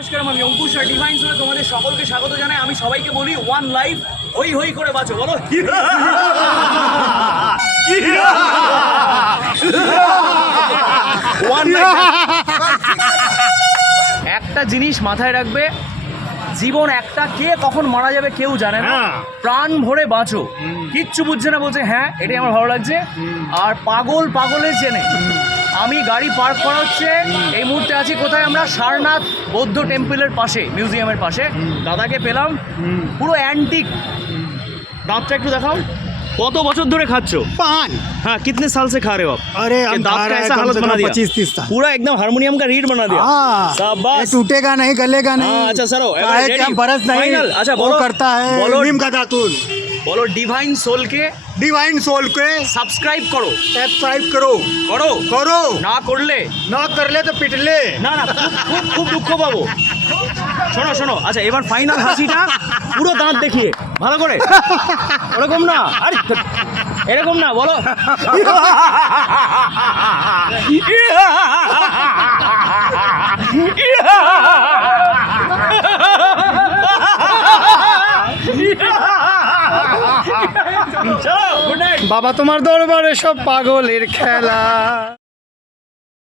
নমস্কার, আমি অঙ্কুশ আর ডিভাইন সোলে তোমাদের সকলকে স্বাগত জানাই। আমি সবাইকে বলি ওয়ান লাইফ, হই হই করে বাঁচো। বলো একটা জিনিস মাথায় রাখবে, জীবন একটা, কে কখন মারা যাবে কেউ জানে না। প্রাণ ভরে বাঁচো। কিচ্ছু বুঝছে না, বলছে হ্যাঁ এটাই আমার ভালো লাগছে। আর পাগল পাগলের চেনে। আমি গাড়ি পার্ক করা হচ্ছে, এই মুহূর্তে আছি কোথায়? আমরা সারনাথ বৌদ্ধ টেম্পলের পাশে, মিউজিয়ামের পাশে। দাদাকে পেলাম, পুরো অ্যান্টিক। দাঁতটা একটু দেখাও। কত বছর ধরে খাচ্ছ? पान। हाँ, कितने साल से खा रहे हो आप? अरे कि हम दांत खा का रहे हैं ऐसा कम हालत से बना कम दिया, 25-30 साल। पूरा एकदम हारमोनियम का रीड बना दिया। हाँ, ये शाबाश। टूटेगा नहीं, गलेगा नहीं। हाँ, अच्छा सर, काहे क्या बरस नहीं। फाइनल। अच्छा वो बोलो, करता है बोलो, नीम का दातुन। बोलो डिवाइन सोल के डिवाइन सोल के সাবস্ক্রাইব করো। सब्सक्राइब करो করো, करो। না করলে ना कर ले तो पिट ले। না না, খুব খুব খুব দুঃখ পাবো। শোনো শোনো, আচ্ছা এবার ফাইনাল হাসিটা পুরো দাঁত দেখিয়ে ভালো করে। ওরকম না, আরে এরকম না, বলো। বাবা তোমার দরবারে সব পাগলের খেলা।